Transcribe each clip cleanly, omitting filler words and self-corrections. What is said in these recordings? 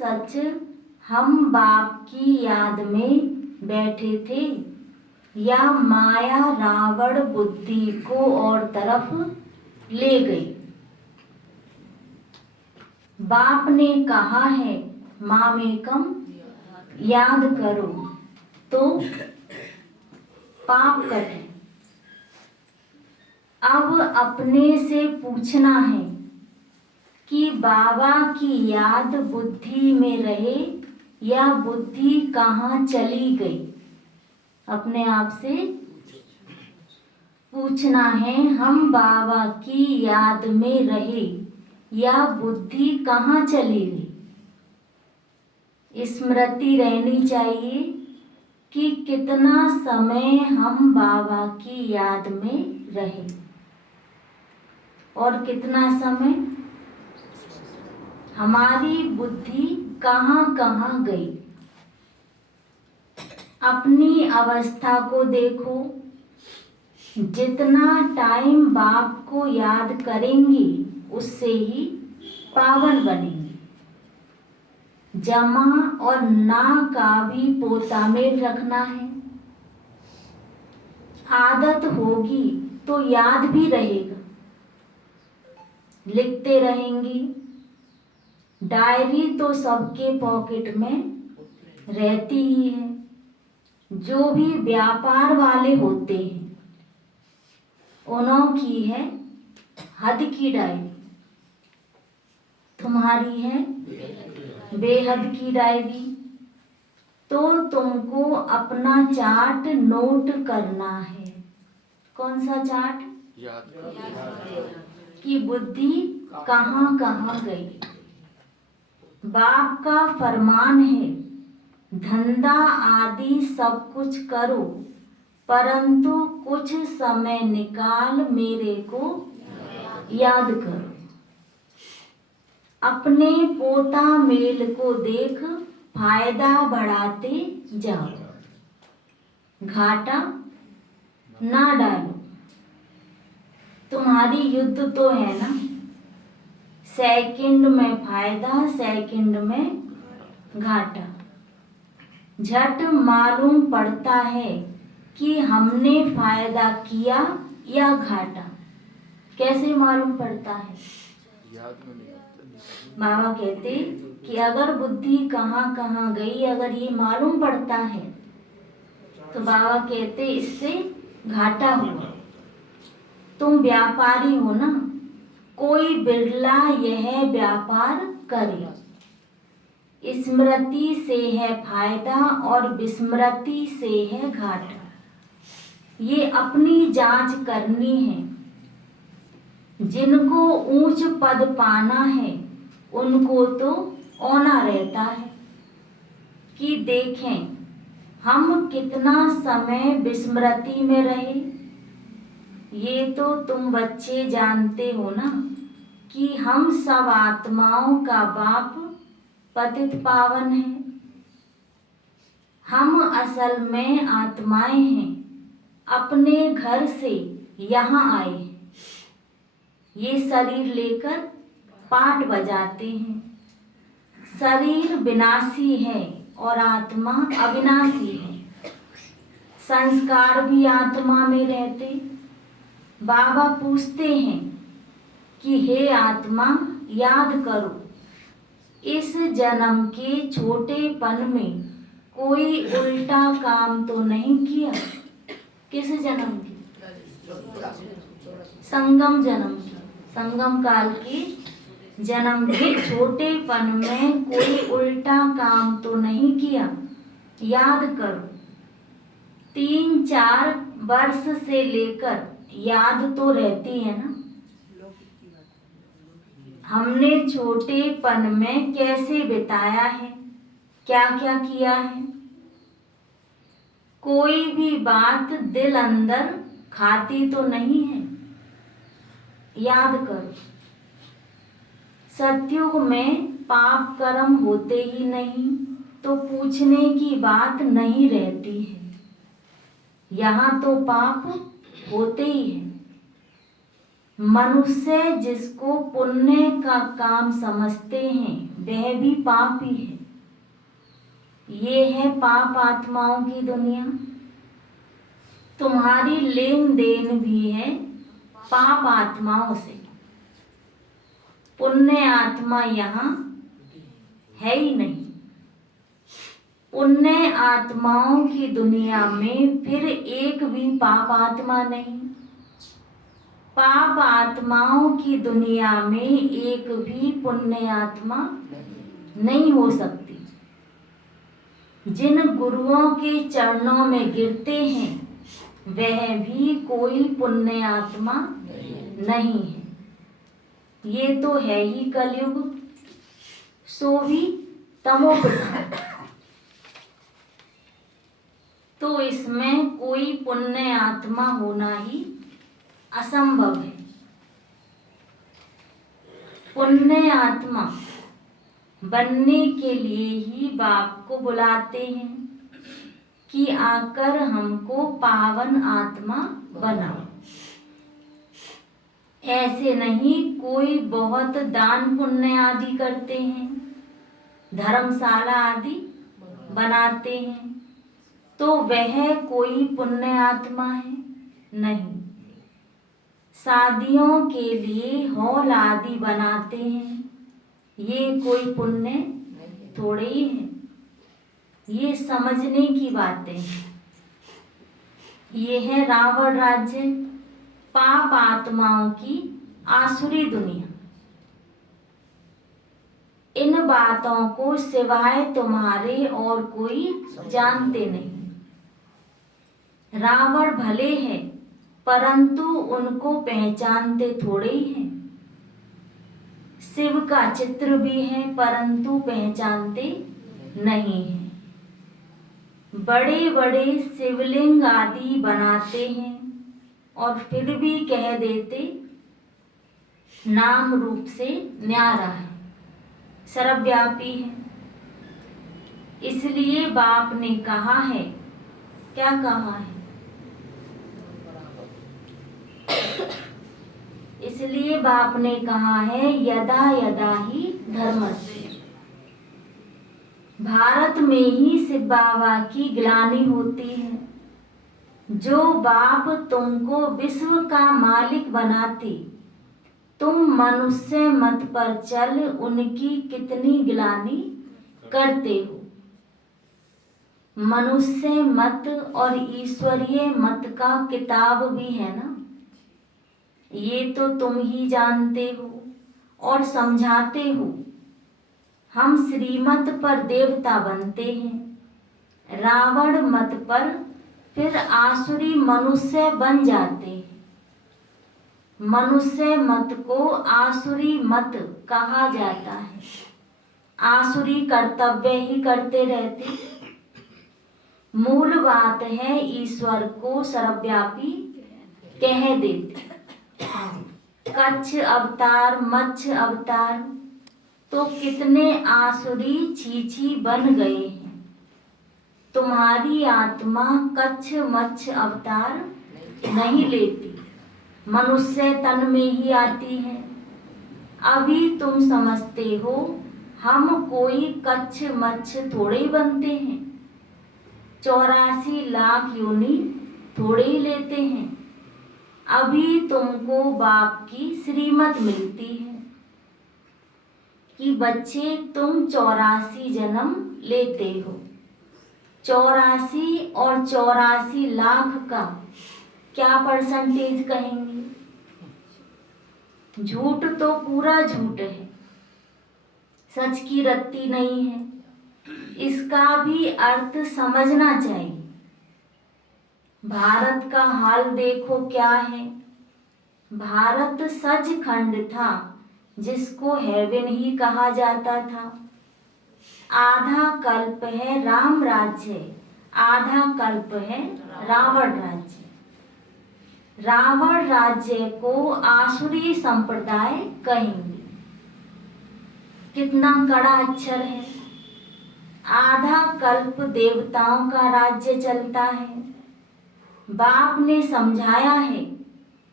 सच हम बाप की याद में बैठे थे, या माया रावण बुद्धि को और तरफ ले गई। बाप ने कहा है मामेकम याद करो, तो पाप कटे। अब अपने से पूछना है कि बाबा की याद बुद्धि में रहे या बुद्धि कहाँ चली गई। अपने आप से पूछना है, हम बाबा की याद में रहे या बुद्धि कहाँ चली गई। स्मृति रहनी चाहिए कि कितना समय हम बाबा की याद में रहे और कितना समय हमारी बुद्धि कहाँ कहाँ गई। अपनी अवस्था को देखो, जितना टाइम बाप को याद करेंगे उससे ही पावन बनेंगे। जमा और ना का भी पोता में रखना है। आदत होगी तो याद भी रहेगा, लिखते रहेंगे। डायरी तो सबके पॉकेट में रहती ही है। जो भी व्यापार वाले होते हैं उन्हों की है हद की डायरी, तुम्हारी है बेहद की डायरी। तो तुमको अपना चार्ट नोट करना है। कौन सा चार्ट? कि बुद्धि कहाँ कहाँ गई। बाप का फरमान है, धंधा आदि सब कुछ करो, परंतु कुछ समय निकाल मेरे को याद करो। अपने पोता मेल को देख फायदा बढ़ाते जाओ, घाटा ना डालो। तुम्हारी युद्ध तो है ना, सेकंड में फायदा सेकंड में घाटा। झट मालूम पड़ता है कि हमने फायदा किया या घाटा। कैसे मालूम पड़ता है? बाबा कहते कि अगर बुद्धि कहाँ कहाँ गई, अगर ये मालूम पड़ता है तो बाबा कहते इससे घाटा हुआ। तुम व्यापारी हो ना, कोई बिरला यह व्यापार करे। स्मृति से है फायदा और विस्मृति से है घाटा। ये अपनी जांच करनी है। जिनको ऊंच पद पाना है उनको तो औना रहता है कि देखें हम कितना समय विस्मृति में रहे। ये तो तुम बच्चे जानते हो ना कि हम सब आत्माओं का बाप पतित पावन है। हम असल में आत्माएं हैं, अपने घर से यहाँ आए हैं। ये शरीर लेकर पाठ बजाते हैं। शरीर विनाशी है और आत्मा अविनाशी है। संस्कार भी आत्मा में रहते। बाबा पूछते हैं कि हे आत्मा याद करो, इस जन्म के छोटेपन में कोई उल्टा काम तो नहीं किया। किस जन्म की? संगम जन्म की, संगम काल की जन्म के छोटेपन में कोई उल्टा काम तो नहीं किया। याद करो, 3-4 वर्ष से लेकर याद तो रहती है ना। हमने छोटेपन में कैसे बिताया है, क्या क्या किया है। कोई भी बात दिल अंदर खाती तो नहीं है। याद करो, सतयुग में पाप कर्म होते ही नहीं तो पूछने की बात नहीं रहती है। यहाँ तो पाप होते ही है। मनुष्य जिसको पुण्य का काम समझते हैं वह भी पापी है। ये है पाप आत्माओं की दुनिया। तुम्हारी लेन देन भी है पाप आत्माओं से। पुण्य आत्मा यहाँ है ही नहीं। पुण्य आत्माओं की दुनिया में फिर एक भी पाप आत्मा नहीं। पाप आत्माओं की दुनिया में एक भी पुण्य आत्मा नहीं हो सकती। जिन गुरुओं के चरणों में गिरते हैं वह भी कोई पुण्य आत्मा नहीं है। ये तो है ही कलयुग, सो भी तमोप्रधान। तो इसमें कोई पुण्य आत्मा होना ही असंभव है। पुण्य आत्मा बनने के लिए ही बाप को बुलाते हैं कि आकर हमको पावन आत्मा बनाओ। ऐसे नहीं कोई बहुत दान पुण्य आदि करते हैं, धर्मशाला आदि बनाते हैं, तो वह कोई पुण्य आत्मा है? नहीं। शादियों के लिए हॉल आदि बनाते हैं, ये कोई पुण्य थोड़े ही है। ये समझने की बातें हैं। ये है रावण राज्य, पाप आत्माओं की आसुरी दुनिया। इन बातों को सिवाय तुम्हारे और कोई जानते नहीं। रावण भले है परंतु उनको पहचानते थोड़े ही हैं। शिव का चित्र भी है परंतु पहचानते नहीं हैं। बड़े बड़े शिवलिंग आदि बनाते हैं और फिर भी कह देते नाम रूप से न्यारा है, सर्वव्यापी है। इसलिए बाप ने कहा है, क्या कहा है? इसलिए बाप ने कहा है यदा यदा ही धर्मस्य। भारत में ही शिव बाबा की ग्लानि होती है। जो बाप तुमको विश्व का मालिक बनाते, तुम मनुष्य मत पर चल उनकी कितनी ग्लानि करते हो। मनुष्य मत और ईश्वरीय मत का किताब भी है ना, ये तो तुम ही जानते हो और समझाते हो। हम श्रीमत पर देवता बनते हैं, रावण मत पर फिर आसुरी मनुष्य बन जाते हैं। मनुष्य मत को आसुरी मत कहा जाता है। आसुरी कर्तव्य ही करते रहते। मूल बात है ईश्वर को सर्वव्यापी कह देते। कच्छ अवतार, मच्छ अवतार, तो कितने आसुरी छीछी बन गए हैं। तुम्हारी आत्मा कच्छ मच्छ अवतार नहीं लेती, मनुष्य तन में ही आती है। अभी तुम समझते हो हम कोई कच्छ मच्छ थोड़े ही बनते हैं, 84 लाख योनि थोड़े ही लेते हैं। अभी तुमको बाप की श्रीमत मिलती है कि बच्चे तुम 84 जन्म लेते हो। 84 और 84 लाख का क्या परसेंटेज कहेंगे? झूठ तो पूरा झूठ है, सच की रत्ती नहीं है। इसका भी अर्थ समझना चाहिए। भारत का हाल देखो क्या है। भारत सचखंड था जिसको हेवन ही कहा जाता था। आधा कल्प है राम राज्य, आधा कल्प है रावण राज्य। रावण राज्य को आसुरी संप्रदाय कहेंगे। कितना कड़ा अक्षर है। आधा कल्प देवताओं का राज्य चलता है। बाप ने समझाया है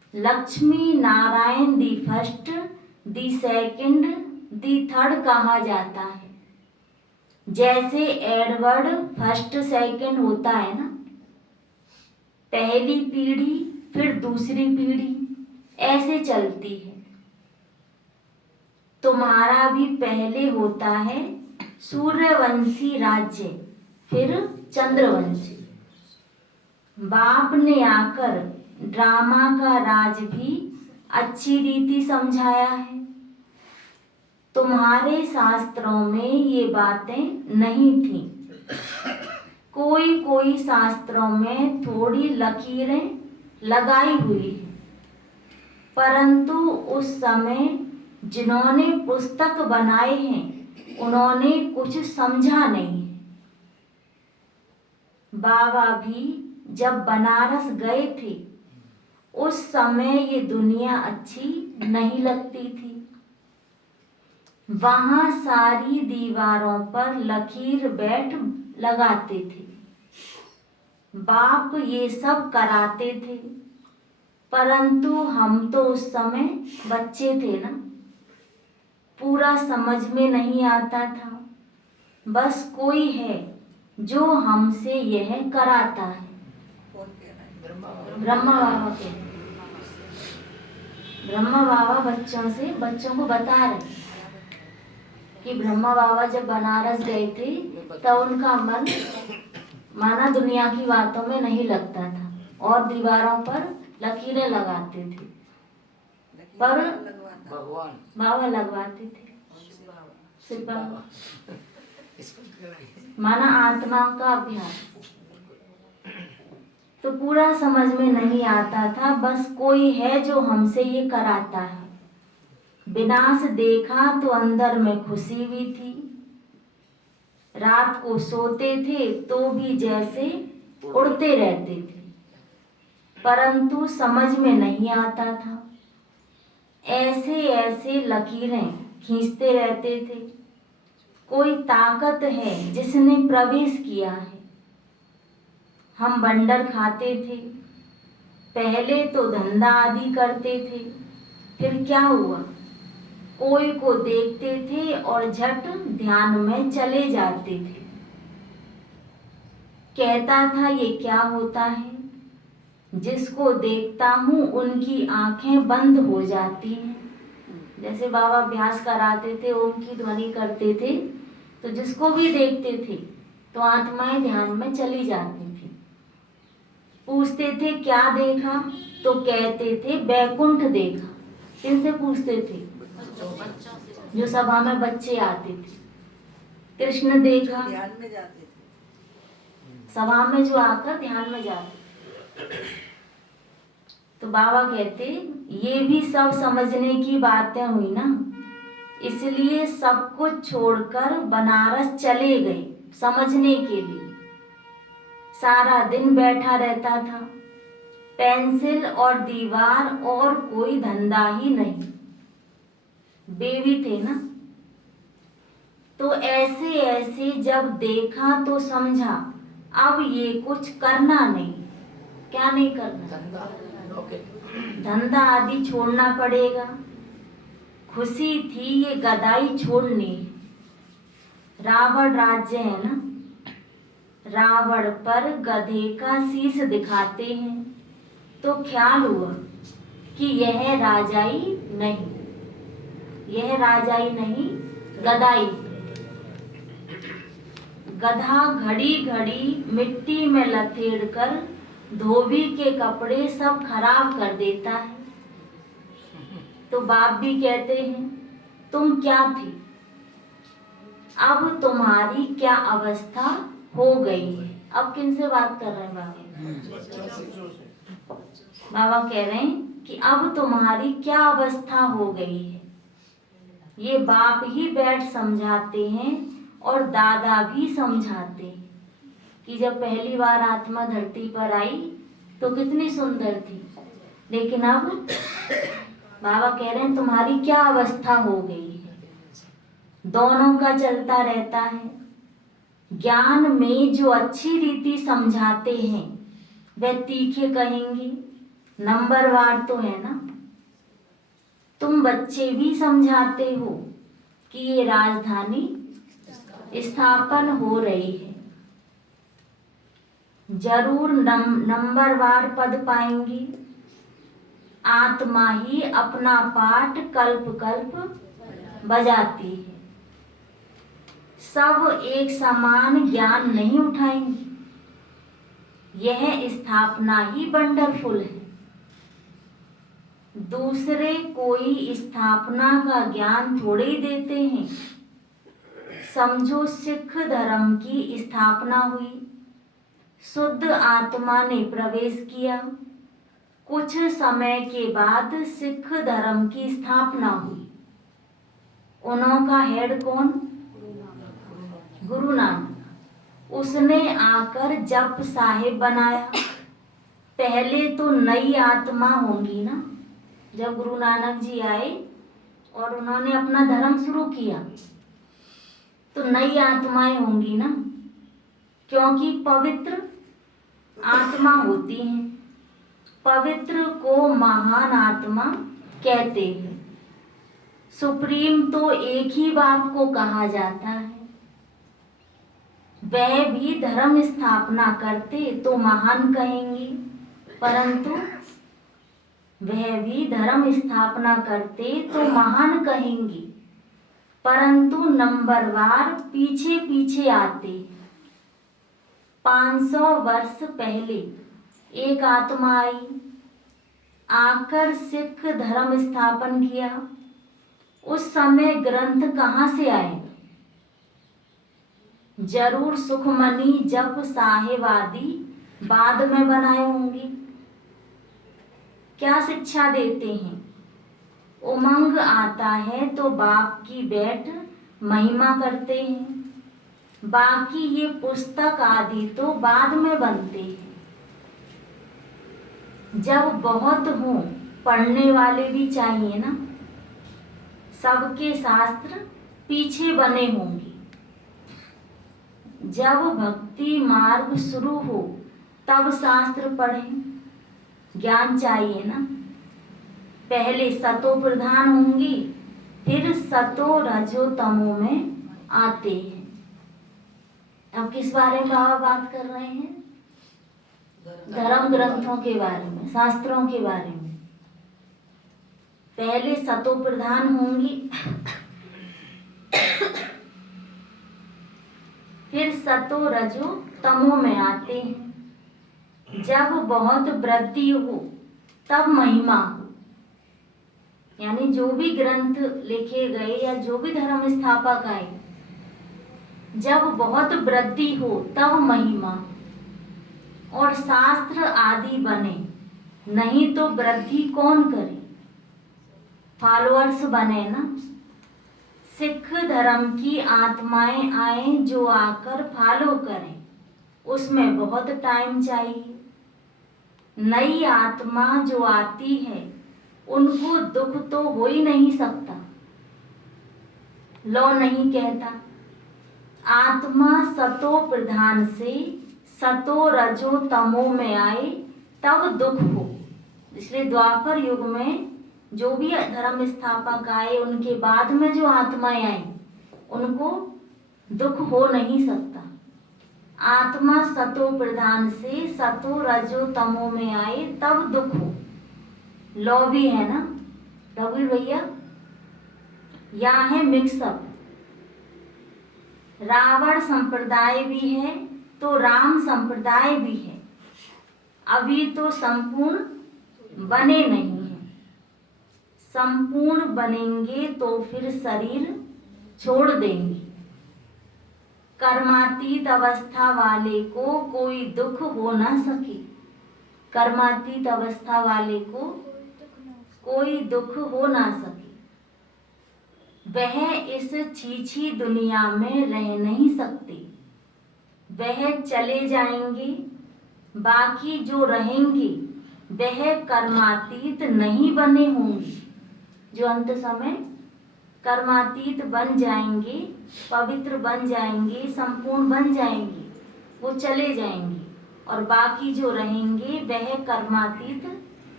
Lakshmi Narayan the first, the second, the third कहा जाता है। जैसे एडवर्ड फर्स्ट सेकंड होता है ना, पहली पीढ़ी फिर दूसरी पीढ़ी ऐसे चलती है। तुम्हारा भी पहले होता है सूर्यवंशी राज्य, फिर चंद्रवंशी। बाप ने आकर ड्रामा का राज भी अच्छी रीति समझाया है। तुम्हारे शास्त्रों में ये बातें नहीं थी। कोई कोई शास्त्रों में थोड़ी लकीरें लगाई हुई है, परंतु उस समय जिन्होंने पुस्तक बनाए हैं उन्होंने कुछ समझा नहीं। बाबा भी जब बनारस गए थे उस समय ये दुनिया अच्छी नहीं लगती थी। वहां सारी दीवारों पर लकीर बैठ लगाते थे। बाप ये सब कराते थे, परंतु हम तो उस समय बच्चे थे ना, पूरा समझ में नहीं आता था। बस कोई है जो हमसे यह कराता है। ब्रह्मा बाबा के ब्रह्मा बाबा बच्चों को बता रहे कि ब्रह्मा बाबा जब बनारस गए थे तब उनका मन माना दुनिया की बातों में नहीं लगता था और दीवारों पर लकीरें लगाते थे, पर बाबा लगवाते थे। शिव बाबा माना आत्मा का अभ्यास। तो पूरा समझ में नहीं आता था, बस कोई है जो हमसे ये कराता है। विनाश देखा तो अंदर में खुशी भी थी। रात को सोते थे तो भी जैसे उड़ते रहते थे, परंतु समझ में नहीं आता था। ऐसे ऐसे लकीरें खींचते रहते थे। कोई ताकत है जिसने प्रवेश किया है। हम बंडर खाते थे, पहले तो धंधा आदि करते थे, फिर क्या हुआ, कोई को देखते थे और झट ध्यान में चले जाते थे। कहता था ये क्या होता है, जिसको देखता हूँ उनकी आंखें बंद हो जाती हैं। जैसे बाबा अभ्यास कराते थे, ओम की ध्वनि करते थे, तो जिसको भी देखते थे तो आत्माएं ध्यान में चली जाती थी। पूछते थे क्या देखा, तो कहते थे बैकुंठ देखा। किनसे पूछते थे? जो सभा में बच्चे आते थे। कृष्ण देखा, ध्यान में जाते थे। सभा में जो आकर ध्यान में जाते। तो बाबा कहते ये भी सब समझने की बातें हुई ना, इसलिए सब कुछ छोड़कर बनारस चले गए समझने के लिए। सारा दिन बैठा रहता था, पेंसिल और दीवार और कोई धंधा ही नहीं। बेबी थे ना, तो ऐसे ऐसे जब देखा तो समझा अब ये कुछ करना नहीं। क्या नहीं करना? धंधा आदि छोड़ना पड़ेगा। खुशी थी ये गदाई छोड़नी। रावण राज्य है ना, रावण पर गधे का शीश दिखाते हैं तो ख्याल हुआ कि यह राजाई नहीं, यह राजाई नहीं गदाई। गधा घड़ी घड़ी मिट्टी में लथेड़ कर धोबी के कपड़े सब खराब कर देता है। तो बाप भी कहते हैं तुम क्या थी, अब तुम्हारी क्या अवस्था हो गई है। अब किनसे बात कर रहे हैं बाबा? बाबा कह रहे हैं कि अब तुम्हारी क्या अवस्था हो गई है। ये बाप ही बैठ समझाते हैं और दादा भी समझाते हैं कि जब पहली बार आत्मा धरती पर आई तो कितनी सुंदर थी, लेकिन अब बाबा कह रहे हैं तुम्हारी क्या अवस्था हो गई है। दोनों का चलता रहता है। ज्ञान में जो अच्छी रीति समझाते हैं वह तीखे कहेंगे, नंबरवार तो है ना। तुम बच्चे भी समझाते हो कि ये राजधानी स्थापन हो रही है। जरूर नंबरवार पद पाएंगी। आत्मा ही अपना पाठ कल्प कल्प बजाती है। सब एक समान ज्ञान नहीं उठाएंगे। यह स्थापना ही वंडरफुल है। दूसरे कोई स्थापना का ज्ञान थोड़े ही देते हैं। समझो सिख धर्म की स्थापना हुई, शुद्ध आत्मा ने प्रवेश किया। कुछ समय के बाद सिख धर्म की स्थापना हुई। उनका हेड कौन? गुरु नानक। उसने आकर जप साहिब बनाया। पहले तो नई आत्मा होंगी ना। जब गुरु नानक जी आए और उन्होंने अपना धर्म शुरू किया तो नई आत्माएं होंगी ना, क्योंकि पवित्र आत्मा होती हैं। पवित्र को महान आत्मा कहते हैं। सुप्रीम तो एक ही बाप को कहा जाता है। वह भी धर्म स्थापना करते तो महान कहेंगे, परंतु वह भी धर्म स्थापना करते तो महान कहेंगे, परंतु नंबरवार पीछे पीछे आते। 500 वर्ष पहले एक आत्मा आई, आकर सिख धर्म स्थापन किया। उस समय ग्रंथ कहाँ से आए? जरूर सुखमनी जप साहिब आदि बाद में बनाए होंगे। क्या शिक्षा देते हैं? उमंग आता है तो बाप की बैठ महिमा करते हैं। बाकी ये पुस्तक आदि तो बाद में बनते हैं। जब बहुत हो पढ़ने वाले भी चाहिए ना। सबके शास्त्र पीछे बने होंगे। जब भक्ति मार्ग शुरू हो तब शास्त्र पढ़ें। ज्ञान चाहिए ना। पहले सतो प्रधान होंगी, फिर सतो रजो तमो में आते हैं। अब किस बारे में बाबा बात कर रहे हैं? धर्म ग्रंथों के बारे में, शास्त्रों के बारे में। पहले सतो प्रधान होंगी, फिर सतो रजो तमो में आते हैं। जब बहुत वृद्धि हो तब महिमा हो। यानी जो भी ग्रंथ लिखे गए या जो भी धर्म स्थापक आए, जब बहुत वृद्धि हो तब महिमा और शास्त्र आदि बने। नहीं तो वृद्धि कौन करे? फॉलोअर्स बने ना। सिख धर्म की आत्माएं आए जो आकर फॉलो करें, उसमें बहुत टाइम चाहिए। नई आत्मा जो आती है उनको दुख तो हो ही नहीं सकता। लौ नहीं कहता। आत्मा सतो प्रधान से सतो रजो तमो में आए तब दुख हो। इसलिए द्वापर युग में जो भी धर्म स्थापक आए उनके बाद में जो आत्माएं आई उनको दुख हो नहीं सकता। आत्मा सतो प्रधान से सतो रजो तमो में आए तब दुख हो। लॉ भी है ना रघुवीर भैया। यहाँ है मिक्सअप। रावण संप्रदाय भी है तो राम संप्रदाय भी है। अभी तो संपूर्ण बने नहीं हैं। संपूर्ण बनेंगे तो फिर शरीर छोड़ देंगे। कर्मातीत अवस्था वाले को कोई दुख हो ना सके। कर्मातीत अवस्था वाले को कोई दुख हो ना सके। वह इस छीछी दुनिया में रह नहीं सकते। वह चले जाएंगे। बाकी जो रहेंगे वह कर्मातीत नहीं बने होंगे। जो अंत समय कर्मातीत बन जाएंगे, पवित्र बन जाएंगे, संपूर्ण बन जाएंगे, वो चले जाएंगे। और बाकी जो रहेंगे वह कर्मातीत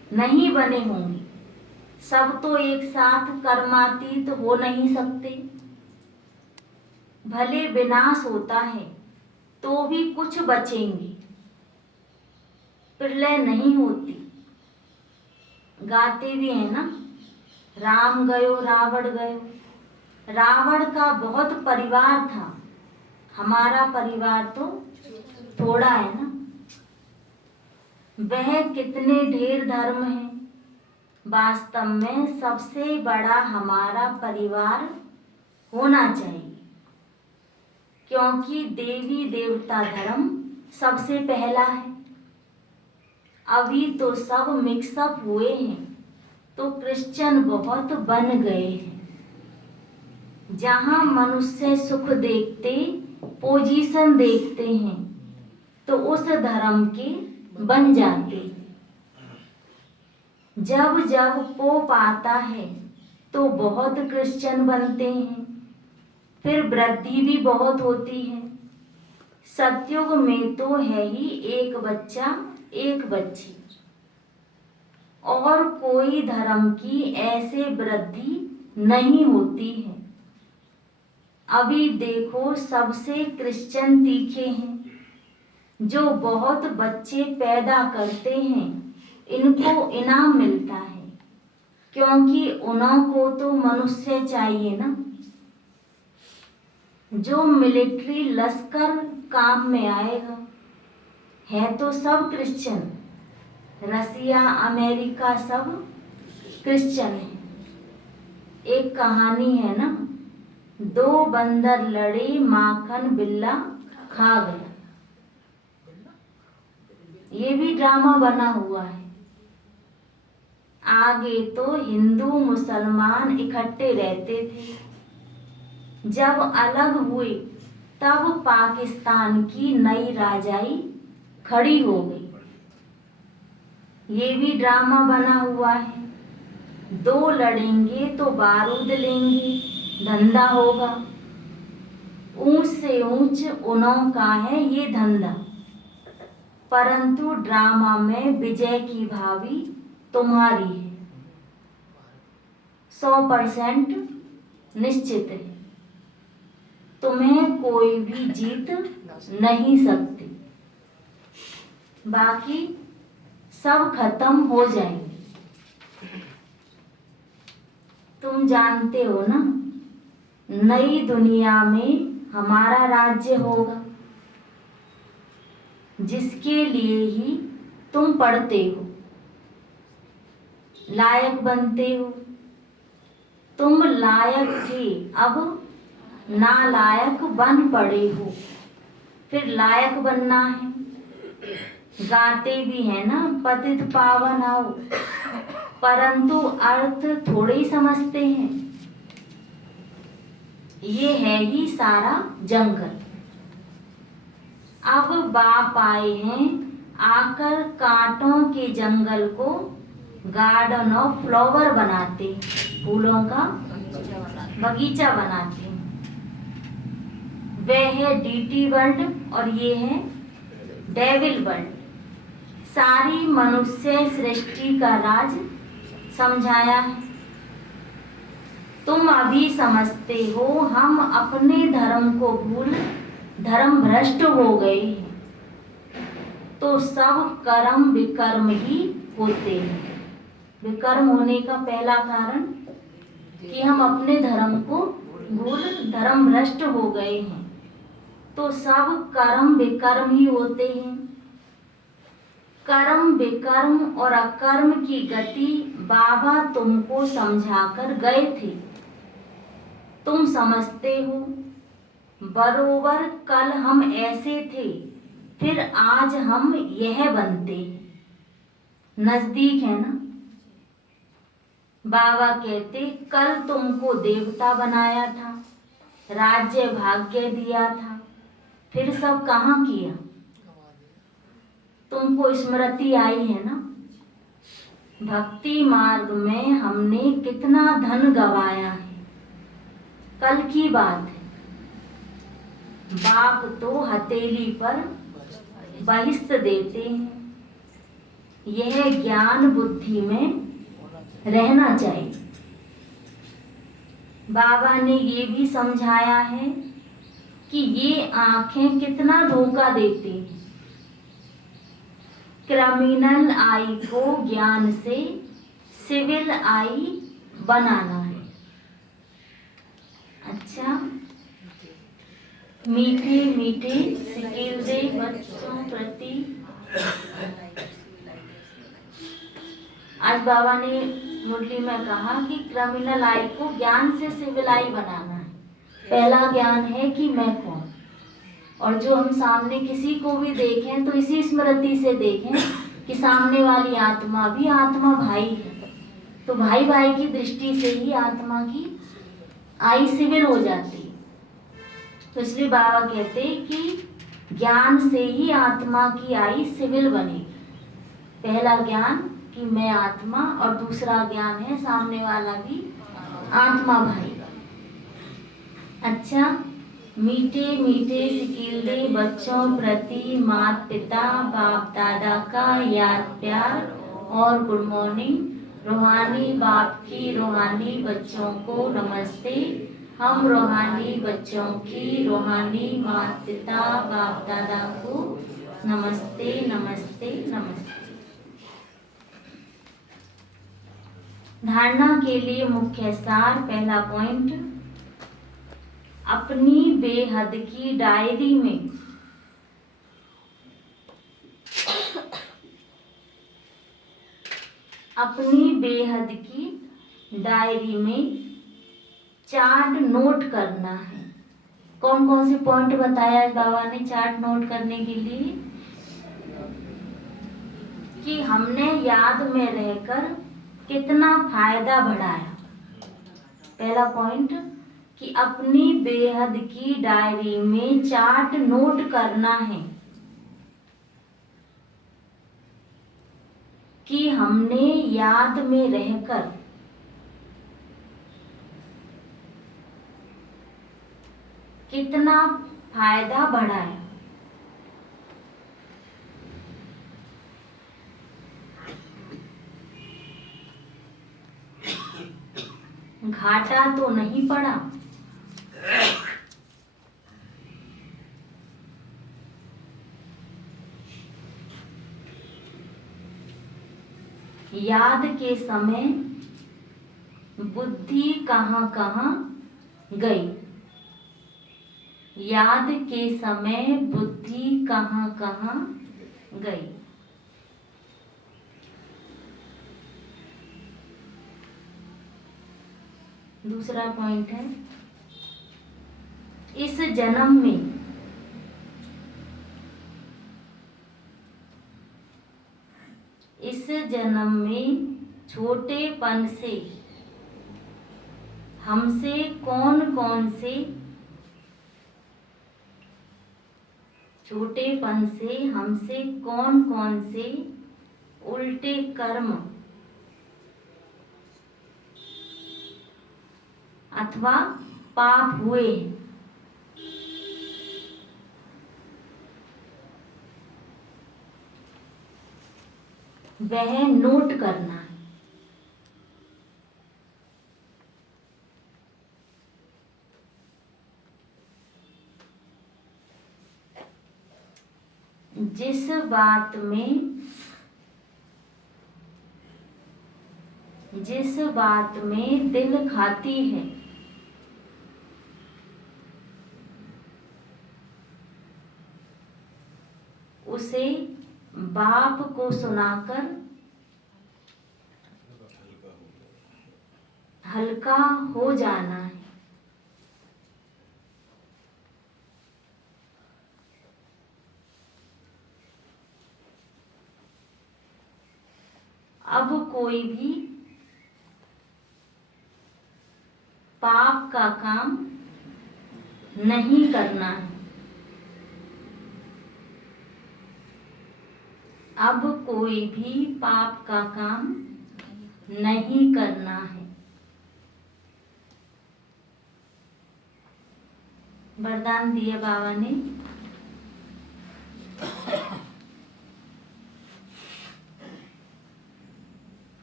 नहीं बने होंगे। सब तो एक साथ कर्मातीत हो नहीं सकते। भले विनाश होता है तो भी कुछ बचेंगे। प्रलय नहीं होती। गाते भी है ना, राम गयो रावण गयो। रावण का बहुत परिवार था, हमारा परिवार तो थोड़ा है ना। वह कितने ढेर धर्म हैं, वास्तव में सबसे बड़ा हमारा परिवार होना चाहिए, क्योंकि देवी देवता धर्म सबसे पहला है। अभी तो सब मिक्सअप हुए हैं तो क्रिश्चियन बहुत बन गए हैं। जहाँ मनुष्य सुख देखते, पोजीशन देखते हैं तो उस धर्म के बन जाते। जब जब पोप आता है तो बहुत क्रिश्चियन बनते हैं, फिर वृद्धि भी बहुत होती है। सतयुग में तो है ही एक बच्चा एक बच्ची, और कोई धर्म की ऐसे वृद्धि नहीं होती है। अभी देखो सबसे क्रिश्चियन तीखे हैं, जो बहुत बच्चे पैदा करते हैं इनको इनाम मिलता है, क्योंकि उनको तो मनुष्य चाहिए ना। जो मिलिट्री लश्कर काम में आएगा, है तो सब क्रिश्चियन। रसिया अमेरिका सब क्रिश्चियन है। एक कहानी है ना, दो बंदर लड़े, माखन बिल्ला खा गया। ये भी ड्रामा बना हुआ है। आगे तो हिंदू मुसलमान इकट्ठे रहते थे, जब अलग हुए तब पाकिस्तान की नई राजाई खड़ी हो गई। ये भी ड्रामा बना हुआ है। दो लड़ेंगे तो बारूद लेंगे, धंधा होगा। ऊंच से ऊंच उन्हों का है ये धंधा, परंतु ड्रामा में विजय की भावी तुम्हारी है। 100% निश्चित है, तुम्हें कोई भी जीत नहीं सकती। बाकी सब खत्म हो जाएंगे। तुम जानते हो ना, नई दुनिया में हमारा राज्य होगा, जिसके लिए ही तुम पढ़ते हो, लायक बनते हो। तुम लायक थे, अब नालायक बन पड़े हो, फिर लायक बनना है। गाते भी है ना, पतित पावन आओ, परंतु अर्थ थोड़े ही समझते हैं। ये है ही सारा जंगल। अब बाप आए हैं आकर कांटों के जंगल को गार्डन ऑफ फ्लावर बनाते, फूलों का बगीचा बनाते हैं। वह है डीटी वर्ल्ड और ये है डेविल वर्ल्ड। सारी मनुष्य सृष्टि का राज समझाया है। तुम अभी समझते हो हम अपने धर्म को भूल धर्म भ्रष्ट हो गए हैं, तो सब कर्म विकर्म ही होते हैं। विकर्म होने का पहला कारण कि हम अपने धर्म को भूल धर्म भ्रष्ट हो गए हैं, तो सब कर्म विकर्म ही होते हैं। कर्म विकर्म और अकर्म की गति बाबा तुमको समझाकर गए थे, तुम समझते हो। बरोबर कल हम ऐसे थे, फिर आज हम यह बनते हैं। नजदीक है ना। बाबा कहते कल तुमको देवता बनाया था, राज्य भाग्य दिया था, फिर सब कहाँ किया। तुमको स्मृति आई है ना। भक्ति मार्ग में हमने कितना धन गवाया है, कल की बात है। बाप तो हथेली पर बहिष्त देते हैं। यह ज्ञान बुद्धि में रहना चाहिए। बाबा ने ये भी समझाया है कि ये आंखें कितना धोखा देती हैं। क्रिमिनल आई को ज्ञान से सिविल आई बनाना है। अच्छा, मीठे मीठे सिकीलदे बच्चों प्रति। आज बाबा ने मुरली में कहा कि क्रिमिनल आई को ज्ञान से सिविल आई बनाना है। पहला ज्ञान है कि मैं कौन, और जो हम सामने किसी को भी देखें तो इसी स्मृति से देखें कि सामने वाली आत्मा भी आत्मा भाई है। तो भाई भाई की दृष्टि से ही आत्मा की आई सिविल हो जाती है। तो इसलिए बाबा कहते हैं कि ज्ञान से ही आत्मा की आई सिविल बनेगी। पहला ज्ञान कि मैं आत्मा, और दूसरा ज्ञान है सामने वाला भी आत्मा भाई। अच्छा, मीठे मीठे सिकीले बच्चों प्रति माता पिता बाप दादा का याद प्यार और गुड मॉर्निंग। रूहानी बाप की रूहानी बच्चों को नमस्ते। हम रूहानी बच्चों की रूहानी माता पिता बाप दादा को नमस्ते नमस्ते नमस्ते। धारणा के लिए मुख्य सार। पहला पॉइंट, अपनी बेहद की डायरी में अपनी बेहद की डायरी में चार्ट नोट करना है। कौन कौन से पॉइंट बताया है बाबा ने चार्ट नोट करने के लिए? कि हमने याद में रहकर कितना फायदा बढ़ाया। पहला पॉइंट कि अपनी बेहद की डायरी में चार्ट नोट करना है कि हमने याद में रहकर कितना फायदा बढ़ाया। घाटा तो नहीं पड़ा। याद के समय बुद्धि कहाँ कहाँ गई। याद के समय बुद्धि कहाँ कहाँ गई। दूसरा पॉइंट है, इस जन्म में छोटेपन से हमसे कौन कौन से उल्टे कर्म अथवा पाप हुए, वह नोट करना है। जिस बात में दिल खाती है उसे बाप को सुनाकर हल्का हो जाना है। अब कोई भी पाप का काम नहीं करना है। अब कोई भी पाप का काम नहीं करना है। वरदान दिए बाबा ने।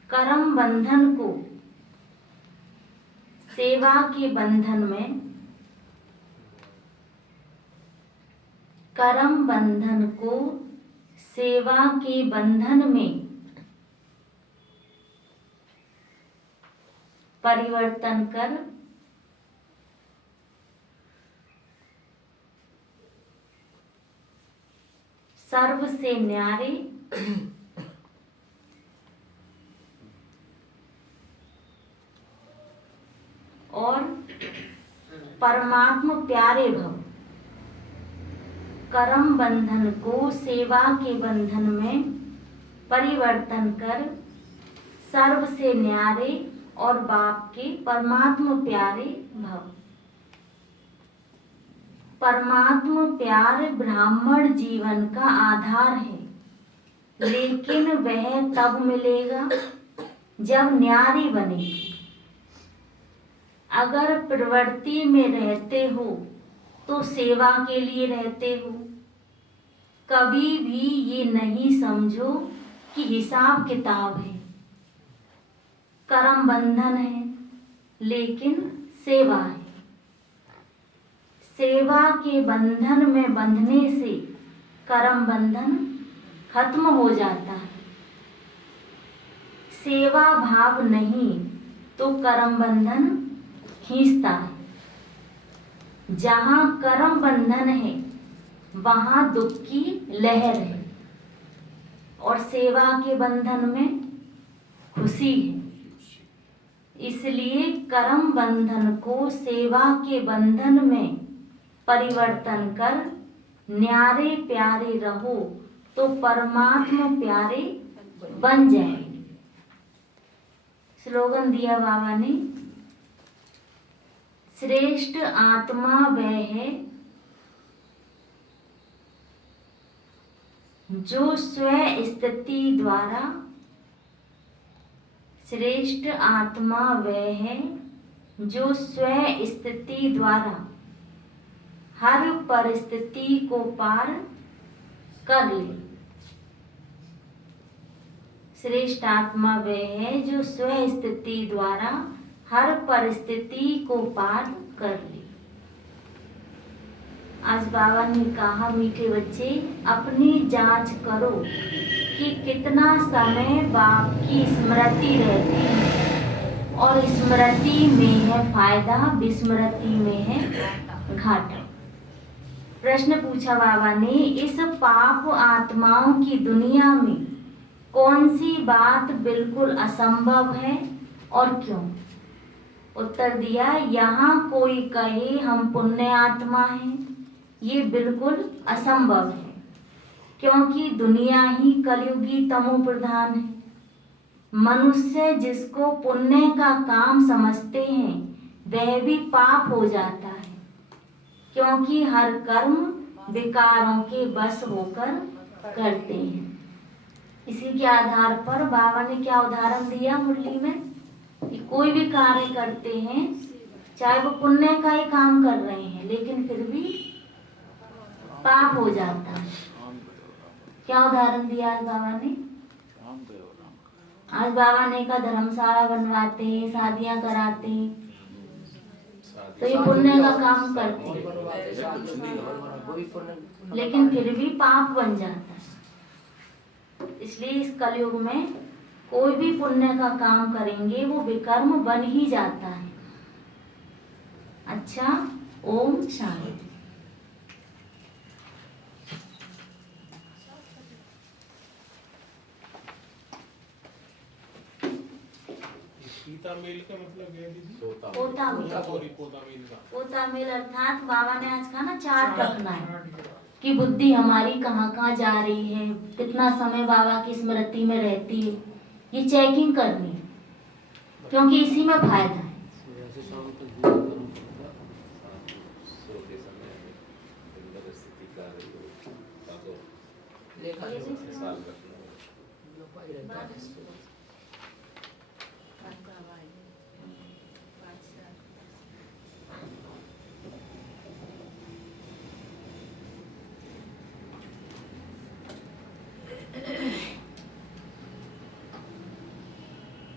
कर्म बंधन को सेवा के बंधन में, कर्म बंधन को सेवा के बंधन में परिवर्तन कर सर्व से न्यारे और परमात्मा प्यारे भव। कर्म बंधन को सेवा के बंधन में परिवर्तन कर सर्व से न्यारे और बाप के परमात्मा प्यारे भव। परमात्मा प्यार ब्राह्मण जीवन का आधार है, लेकिन वह तब मिलेगा जब न्यारी बनेगी। अगर प्रवृत्ति में रहते हो तो सेवा के लिए रहते हो। कभी भी ये नहीं समझो कि हिसाब किताब है, कर्म बंधन है, लेकिन सेवा है। सेवा के बंधन में बंधने से कर्म बंधन खत्म हो जाता है। सेवा भाव नहीं तो कर्म बंधन खींचता है। जहाँ कर्म बंधन है वहाँ दुख की लहर है, और सेवा के बंधन में खुशी है। इसलिए कर्म बंधन को सेवा के बंधन में परिवर्तन कर न्यारे प्यारे रहो तो परमात्मा प्यारे बन जाएंगे। स्लोगन दिया बाबा ने, श्रेष्ठ आत्मा वह है जो स्व स्थिति द्वारा, श्रेष्ठ आत्मा वह है जो स्व स्थिति द्वारा हर परिस्थिति को पार कर ले। श्रेष्ठ आत्मा वह है जो स्व स्थिति द्वारा हर परिस्थिति को पार कर ले। आज बाबा ने कहा, मीठे बच्चे अपनी जांच करो कि कितना समय बाप की स्मृति रहती है, और स्मृति में है फायदा, विस्मृति में है घाटा। प्रश्न पूछा बाबा ने, इस पाप आत्माओं की दुनिया में कौन सी बात बिल्कुल असंभव है और क्यों? उत्तर दिया, यहाँ कोई कहे हम पुण्य आत्मा हैं, ये बिल्कुल असंभव है, क्योंकि दुनिया ही कलयुगी तमो प्रधान है। मनुष्य जिसको पुण्य का काम समझते हैं वह भी पाप हो जाता है, क्योंकि हर कर्म विकारों के बस होकर करते हैं। इसी के आधार पर बाबा ने क्या उदाहरण दिया मुरली में, कि कोई भी कार्य करते हैं, चाहे वो पुण्य का ही काम कर रहे हैं, लेकिन फिर भी पाप हो जाता है। क्या उदाहरण दिया आज बाबा ने? आज बाबा ने कहा धर्मशाला बनवाते हैं, शादियां कराते हैं, तो ये पुण्य का काम करते हैं, लेकिन फिर भी पाप बन जाता है। इसलिए इस कलयुग में कोई भी पुण्य का काम करेंगे वो विकर्म बन ही जाता है। अच्छा, ओम शांति। पोता मेल का मतलब है दीदी? पोता मेल अर्थात बाबा ने आज कहा ना, चार्ट रखना है कि बुद्धि हमारी कहाँ कहाँ जा रही है, कितना समय बाबा की स्मृति में रहती है, ये चेकिंग करनी है, क्योंकि इसी में फायदा है।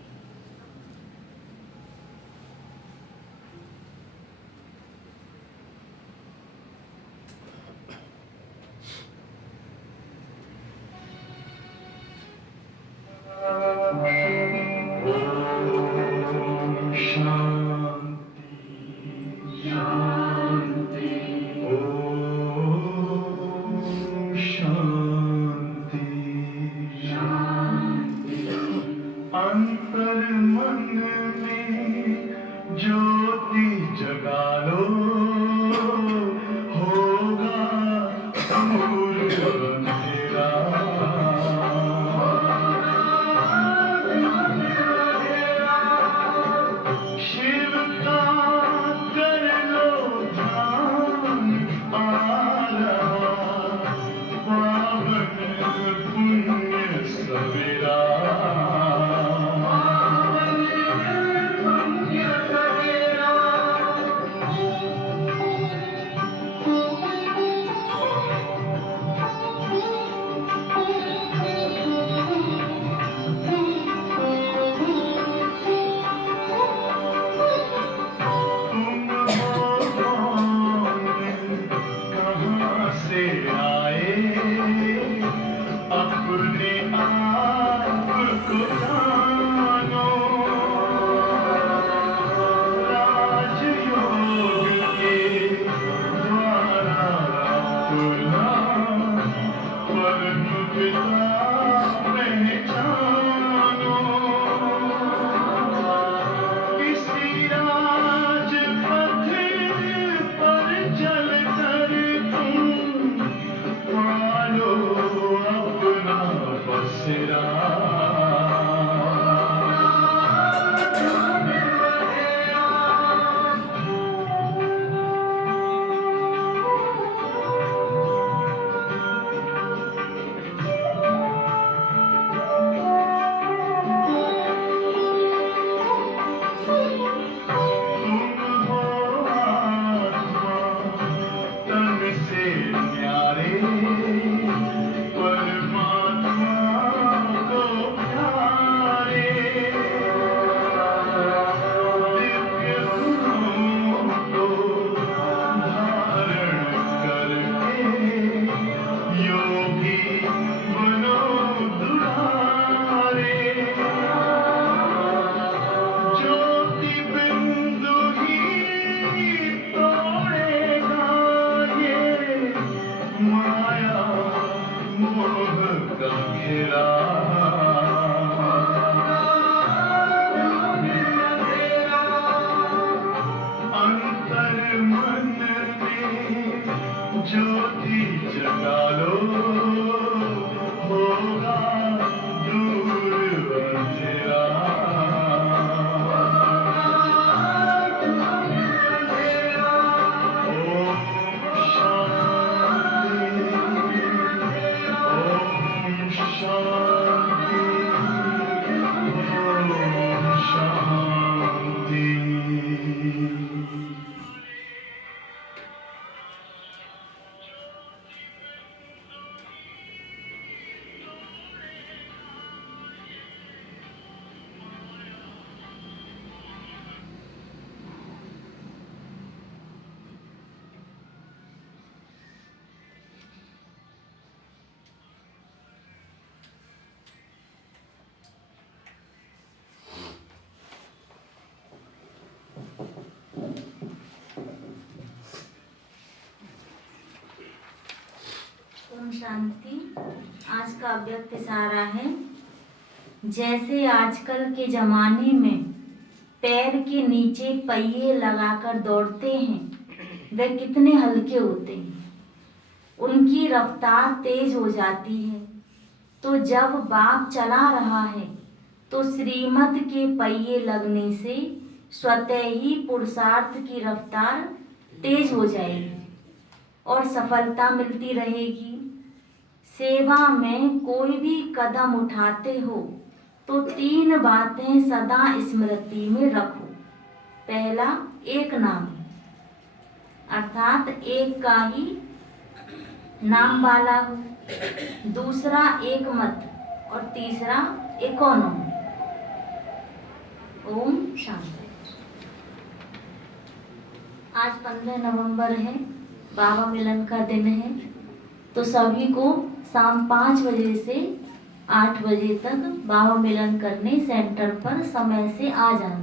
शिव का कर लो ध्यान, आ रहा पावन पुण्य सवेरा। तुम हो कौन, कहाँ से आए, अपने आप को जानो। राजयोग के द्वारा अपना परम पिता पहचानो। इसी राजपथ पर चलकर तुम पालो अपना बसेरा। तुम हो आत्मा तन से न्यारे, परमात्मा को प्यारे। दिव्य गुणों को धारण करके योगी बनो दुलारे। ज्योति बिंदु ही तोड़ेगा ये माया मोह का घेरा। अंतर मन में ज्योति जगा लो, होगा दूर अंधेरा। ओम शांति, ओम शांति, ओम शांति। ओम शांति। आज का अव्यक्त इशारा है। जैसे आजकल के जमाने में पैर के नीचे पहिए लगाकर दौड़ते हैं, वे कितने हल्के होते हैं, उनकी रफ्तार तेज हो जाती है। तो जब बाप चला रहा है तो श्रीमत के पहिए लगने से स्वतः ही पुरुषार्थ की रफ्तार तेज हो जाएगी और सफलता मिलती रहेगी। सेवा में कोई भी कदम उठाते हो तो 3 बातें सदा स्मृति में रखो। पहला, एक नाम, अर्थात एक का ही नाम वाला हो। दूसरा, एक मत, और तीसरा, इकोनॉमी। ओम शांति। आज 15 नवंबर है, बाबा मिलन का दिन है। तो सभी को शाम 5 बजे से 8 बजे तक बाबा मिलन करने सेंटर पर समय से आ जाना।